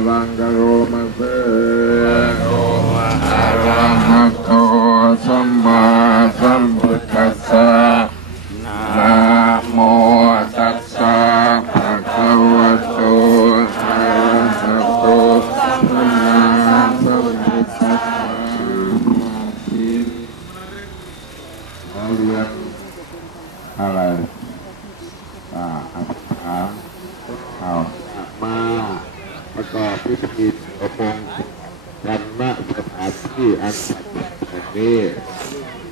ตาลังกโรมาเซโออะระหะโตสัมมาสัมพุทธัสสะนะโมตัสสะภะคะวะโตอะระหะโตสัมมาสัมพุทธัสสะทีเราเรียนอะไรอ่าอัตถามเอามาประกอบพิธีประมงวันณสถานที่อันศักดิ์สิทธิ์แห่ง นี้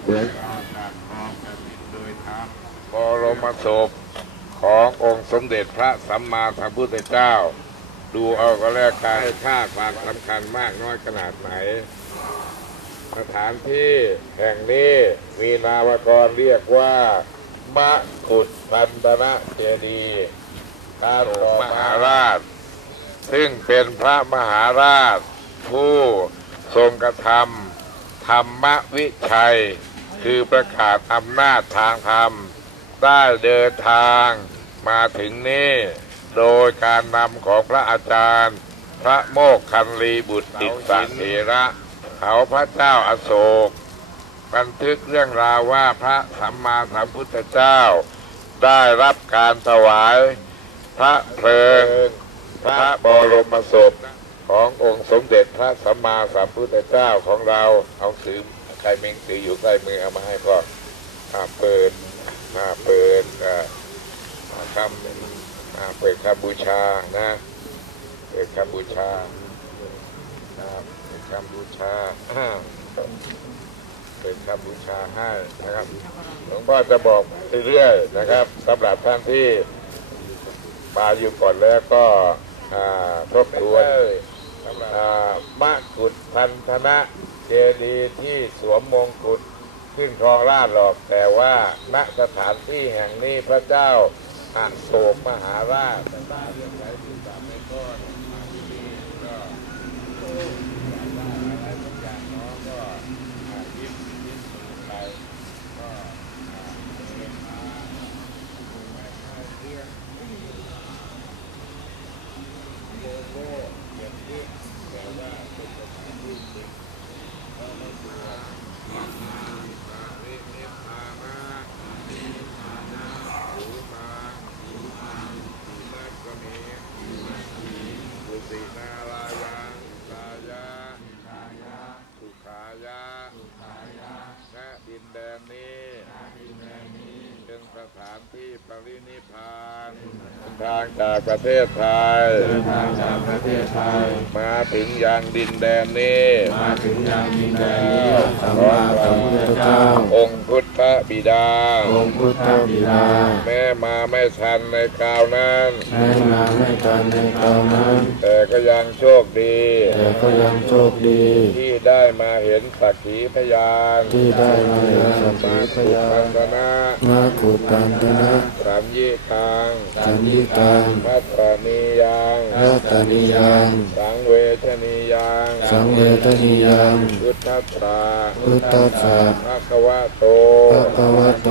เหมือนการครองแผ่นดินโดยธรรมบรมศพขององค์สมเด็จพระสัมมาสัมพุทธเจ้า ดูเอาก็แล้วกันให้ค่าความสำคัญมากน้อยขนาดไหน สถานที่แห่งนี้มีนามกรเรียกว่ามะกุฏพันตนะเจดีย์การหลวงมหาราช ซึ่งเป็นพระมหาราช ผู้ทรงกระทำ ธรรมวิชัย คือประกาศอำนาจทางธรรม ได้เดินทางมาถึงนี่โดยการนำของพระอาจารย์ พระโมกคันลีบุตรติสเถระเขาพระเจ้าอาโศก บันทึกเรื่องราวว่าพระสัมมาสัมพุทธเจ้า ได้รับการถวาย พระเพลิง พระบรมศพ ขององค์สมเด็จพระสัมมาสัมพุทธเจ้าของเราเอาสือใครมีสืออยู่ใกล้มือเอามาให้พ่ออ่าเปิดอ่าเปิดอ่าคำอ่าเปิดคำบูชานะเปิดคำบูชาครับเปิดคำบูชาเป็นคำบูชาให้นะครับหลวงพ่อจะบอกเรื่อยๆนะครับสำหรับท่านที่มาอยู่ก่อนแล้วก็อ่าทบทวน มะกุฎพันธนะเจดีย์ที่สวมมงกุฎขึ้นครองราชหรอกแต่ว่าณสถานที่แห่งนี้พระเจ้าอัโศกมหาราชบ้านเรื่องไหนที่สามไม่ก้อนมาที่นี่ก็อยากได้อะไรสักอย่างน้องก็อ่ายิ้มยิ้มมือไปก็อ่าเดินมาดูแลให้เรื่อง โลโก้เขียนชื่อแต่ว่าเป็นสถานที่จริงก็ไม่กลัวมาปารินิพพานะหูมาหูนักก็มีสุตินาลายังกายะสุขายะณดินแดนนี้เป็นสถานที่ปรินิพพาน ทางจากประเทศไทย เดินทางจากประเทศไทย มาถึงยังดินแดนนี้ มาถึงยังดินแดนนี้สัมมาสัมพุทธเจ้า องค์พุทธบิดา องค์พุทธบิดา แม้มาไม่ทันในคราวนั้นแม้มาไม่ทันในคราวนั้น แต่ก็ยังโชคดี แต่ก็ยังโชคดีที่ ได้มาเห็นสักขีพยานที่ได้มาเห็นสักขีพยานพันธนะมากุฏันตนะสัมยิทังสันยิตังมัตตานียังรัตานิยังสังเวชนียังสังเวทนิยังพุทธัสสะพุทธัสสะภะคะวะโตภะคะวะโต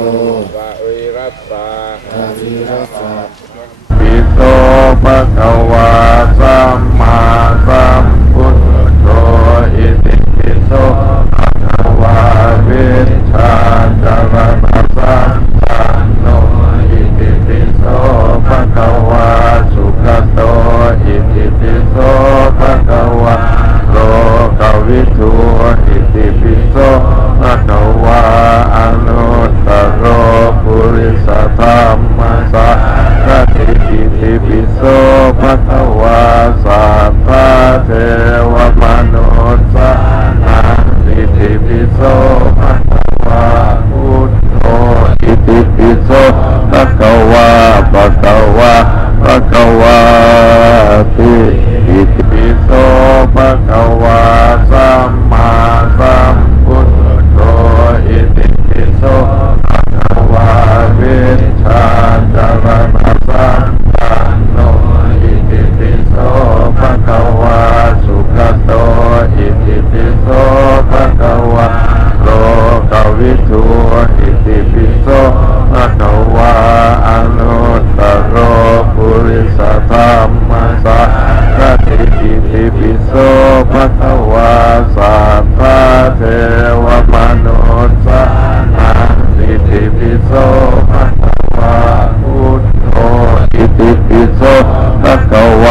สะวิรัสสะทาวิรัสสะปิโตภะคะวาสัมมาสั อะคะวอะโนตโรปุริสธรรมสังฆติอิติปิโสภะคะวสัพพะเทวมนุสสะนังอิติปิโสภะควะพุทโธอิติปิโสภะคะว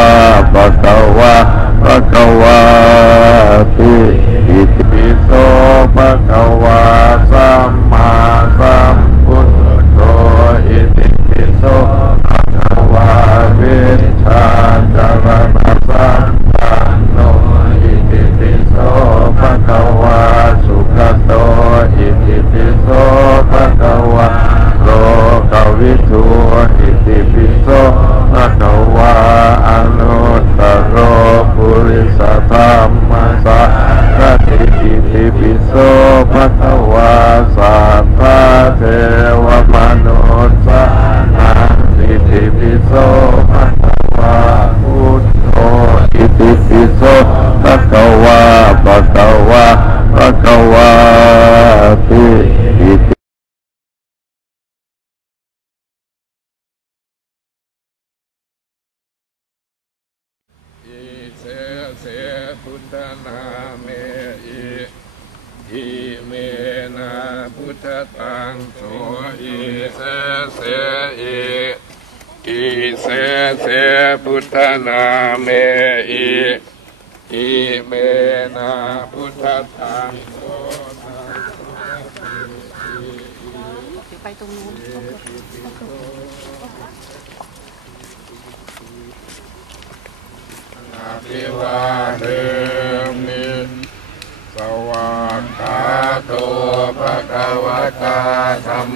พุทธนาเมอิอิเมนะพุทธตังโสอิเสเสอิอิเสเสพุทธนาเมอิอิเมนะพุทธตังโสเดี๋ยวไปตรงนู้น อาภิวาเทมิสวากขาโตภะคะวะตาธัมโม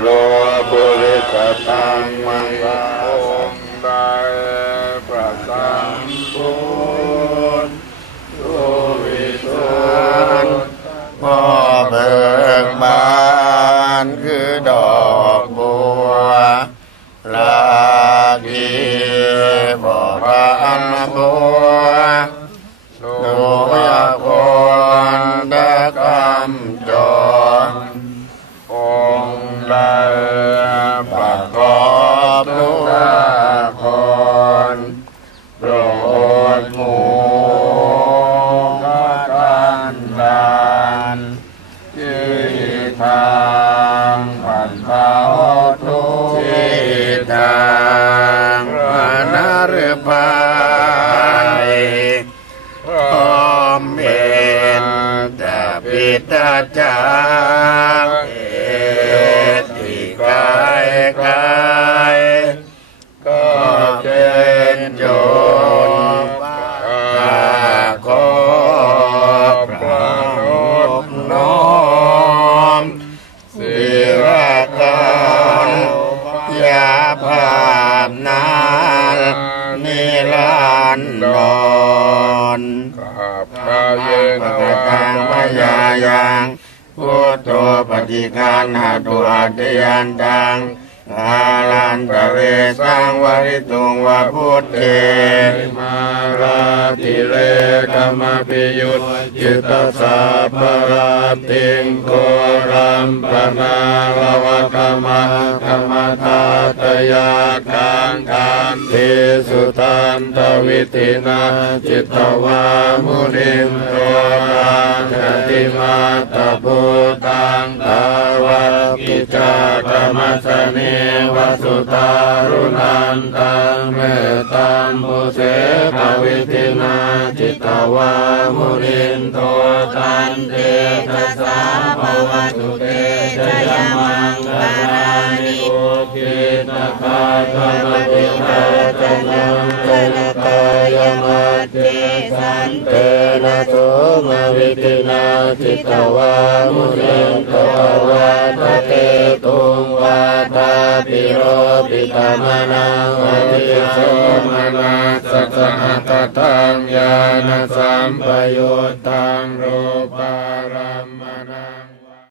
โลบุริสตังมังกาองได้ประสัมพุทธสุวิสุทธิพ่อเบิกบานคือดอกบัวลากีบอกพระอันบัวโลโดยคนดกรรมจร จา ยายังพุทโธปฏิการหาตุอาเดยันตังอาลันตะเวสังวริตุงวะพุทเทมาราติเลกมปิยุตจิตตสาภราติงโกรัมปนาลวะกมะกมตา ยากังกันติสุตันตวิตินาจิตตวามุนิมโตราชติมาตพุตังตาวะกิจากรมัสเนวสุตารุนันตังเมตัมปุเสกวิตินาจิตตวามุนินโตตันเตทัสสะภวตุเตชยมังคารานิ ตังเตนะกายมัจเจสันเตนะโสมวิตินาจิตตวามุนินตวาตเตตุงวาตาปิโรปิตามนังอธิโสมนาสัจจตตังญาณสัมปโย